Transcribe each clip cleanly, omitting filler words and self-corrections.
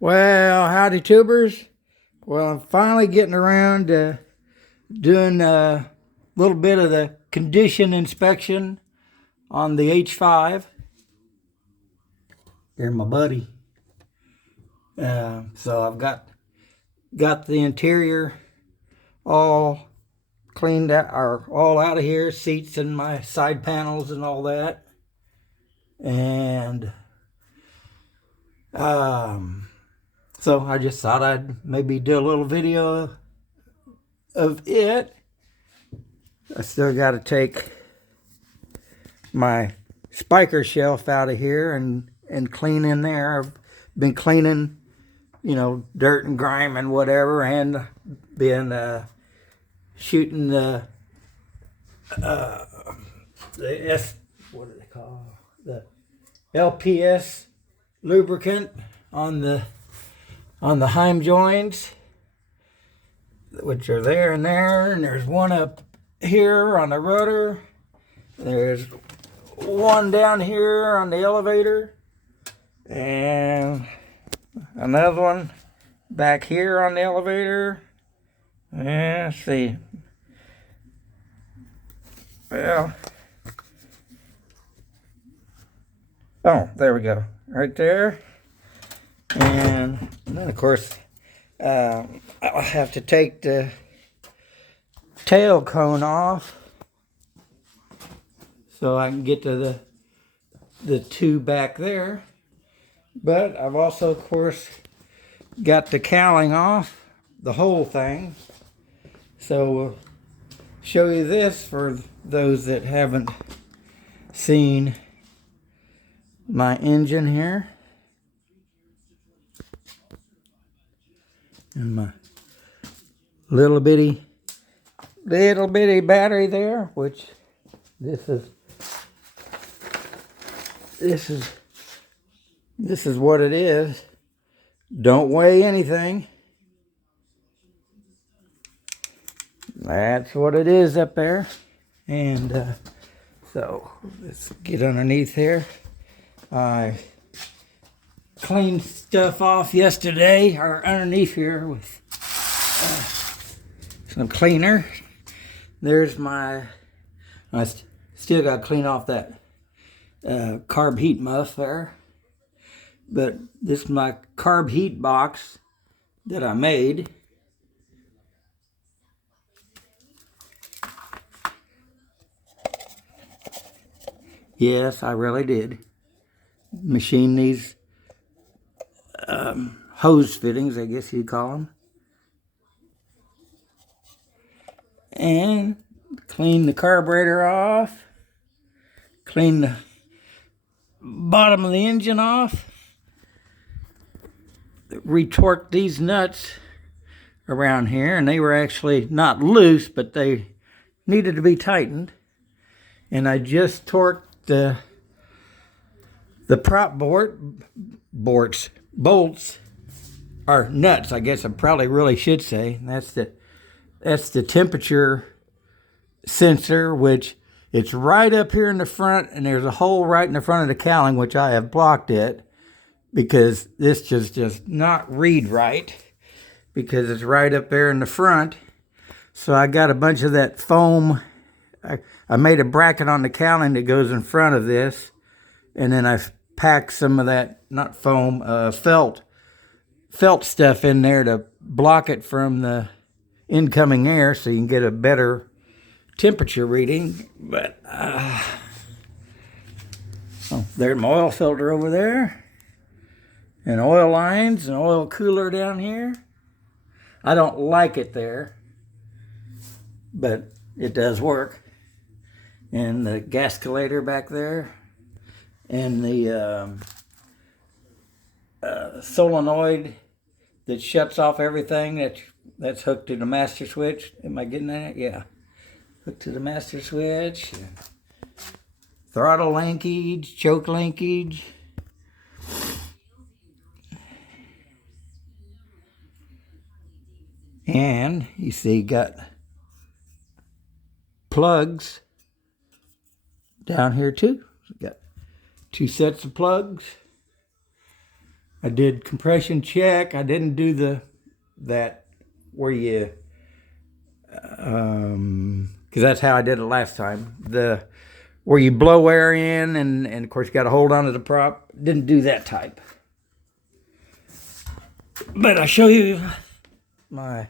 Well, howdy tubers. Well, I'm finally getting around to doing a little bit of the condition inspection on the H5. There's my buddy. So I've got the interior all cleaned out, or all out of here, seats and my side panels and all that. And so I just thought I'd maybe do a little video of it. I still got to take my spiker shelf out of here and clean in there. I've been cleaning, dirt and grime and whatever, and been shooting the what do they call, the LPS lubricant on the Heim joints, which are there and there, and there's one up here on the rudder. There's one down here on the elevator, and another one back here on the elevator. Let's see. Well, oh, there we go, right there. And then, of course, I'll have to take the tail cone off so I can get to the two back there. But I've also, of course, got the cowling off, the whole thing. So we'll show you this for those that haven't seen my engine here. And my little bitty battery there, which this is what it is. Don't weigh anything. That's what it is up there. And so let's get underneath here. I cleaned stuff off yesterday, or underneath here, with some cleaner. There's I still got to clean off that carb heat muff there. But this is my carb heat box that I made. Yes, I really did machine these hose fittings, I guess you'd call them. And clean the carburetor off. Clean the bottom of the engine off. Retorqued these nuts around here, and they were actually not loose, but they needed to be tightened. And I just torqued the prop bolts, or nuts, I guess I probably really should say. That's the temperature sensor, which it's right up here in the front, and there's a hole right in the front of the cowling, which I have blocked it because this just does not read right, because it's right up there in the front. So I got a bunch of that foam. I made a bracket on the cowling that goes in front of this, and then I've packed some of that, not foam, felt stuff in there to block it from the incoming air so you can get a better temperature reading. But there's my oil filter over there, and oil lines, and oil cooler down here. I don't like it there, but it does work. And the gasculator back there, and the solenoid that shuts off everything, that's hooked to the master switch. Am I getting that? Yeah. Hooked to the master switch. Throttle linkage, choke linkage. And you see, got plugs down here too. Got two sets of plugs. I did compression check. I didn't do that where you because that's how I did it last time. The where you blow air in and of course you got to hold on to the prop. Didn't do that type. But I'll show you my.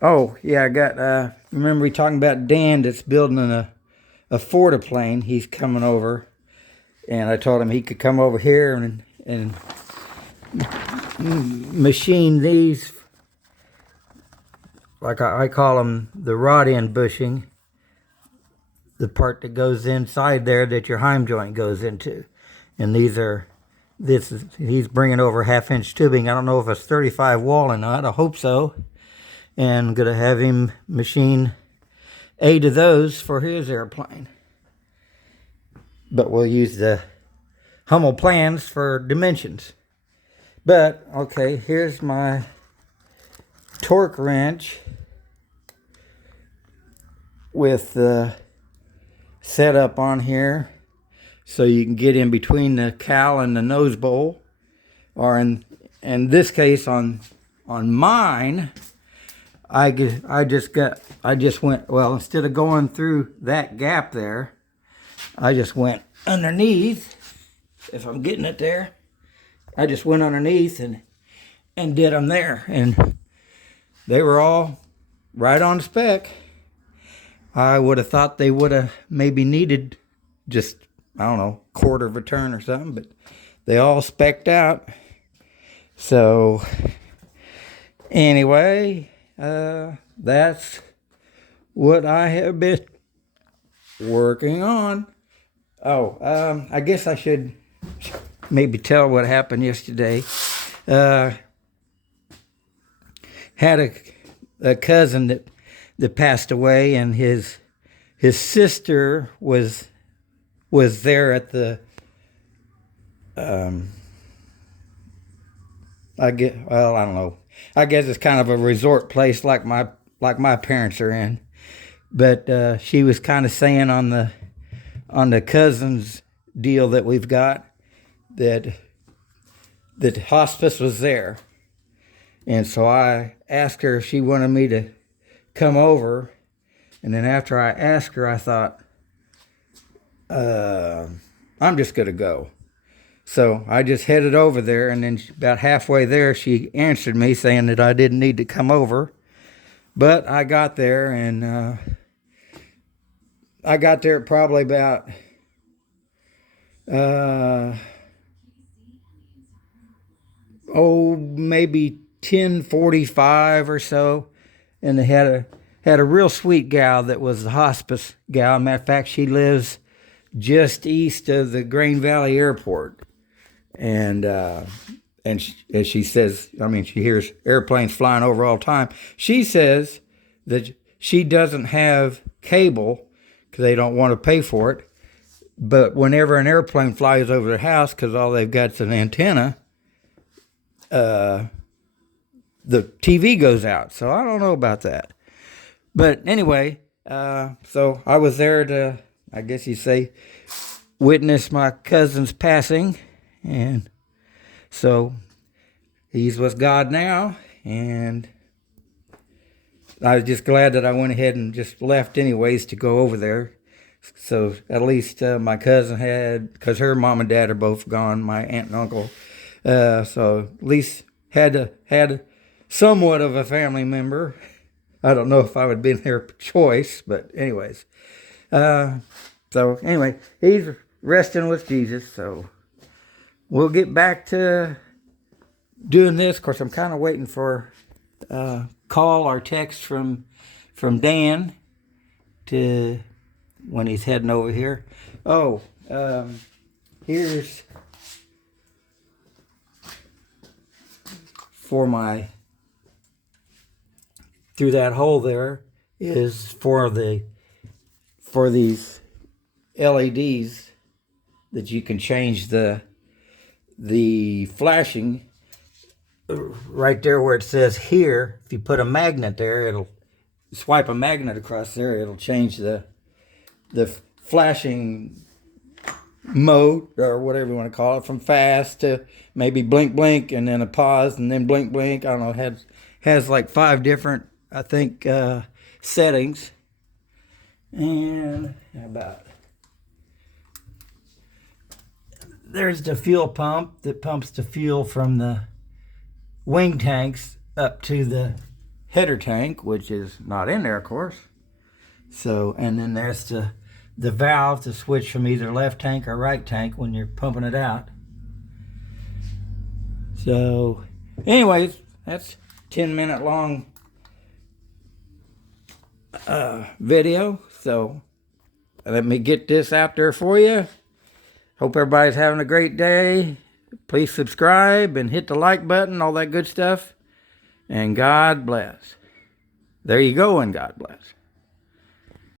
Oh yeah, I got. Remember we talking about Dan that's building a Fortiplane. He's coming over, and I told him he could come over here and machine these, like I call them the rod end bushing, the part that goes inside there that your heim joint goes into. And he's bringing over 1/2-inch tubing. I don't know if it's 35 wall or not. I hope so. And I'm going to have him machine 8 of those for his airplane. But we'll use the Hummel plans for dimensions. But, okay, here's my torque wrench with the setup on here so you can get in between the cowl and the nose bowl. Or in this case on mine, I just went, well, instead of going through that gap there, I just went underneath. If I'm getting it there, I just went underneath and did them there, and they were all right on spec. I would have thought they would have maybe needed just, I don't know, quarter of a turn or something, but they all spec'd out. So anyway, that's what I have been working on. Oh, I guess I should maybe tell what happened yesterday. Had a cousin that passed away, and his sister was there at the I don't know. I guess it's kind of a resort place like my parents are in. But she was kind of saying on the cousin's deal that we've got that hospice was there. And so I asked her if she wanted me to come over. And then after I asked her, I thought, I'm just going to go. So I just headed over there, and then about halfway there, she answered me saying that I didn't need to come over. But I got there, and I got there at probably about maybe 10:45 or so, and they had a real sweet gal that was the hospice gal. Matter of fact, she lives just east of the Grain Valley Airport, and she says, I mean, she hears airplanes flying over all the time. She says that she doesn't have cable because they don't want to pay for it. But whenever an airplane flies over their house, because all they've got is an antenna, the TV goes out. So I don't know about that. But anyway, so I was there to, I guess you say, witness my cousin's passing. And so he's with God now. And I was just glad that I went ahead and just left anyways to go over there. So at least my cousin had, because her mom and dad are both gone, my aunt and uncle. So at least had somewhat of a family member. I don't know if I would have been their choice, but anyways. So anyway, he's resting with Jesus. So we'll get back to doing this. Of course, I'm kind of waiting for call or text from Dan to when he's heading over here. Oh, here's for my, through that hole there is for these LEDs that you can change the flashing. Right there where it says here, if you put a magnet there, it'll swipe a magnet across there, it'll change the flashing mode, or whatever you want to call it, from fast to maybe blink blink and then a pause and then blink blink. I don't know, it has like 5 different, I think, settings. And how about, there's the fuel pump that pumps the fuel from the wing tanks up to the header tank, which is not in there, of course. So, and then there's the valve to switch from either left tank or right tank when you're pumping it out. So, anyways, that's 10-minute long video. So, let me get this out there for you. Hope everybody's having a great day. Please subscribe and hit the like button, all that good stuff. And God bless. There you go, and God bless.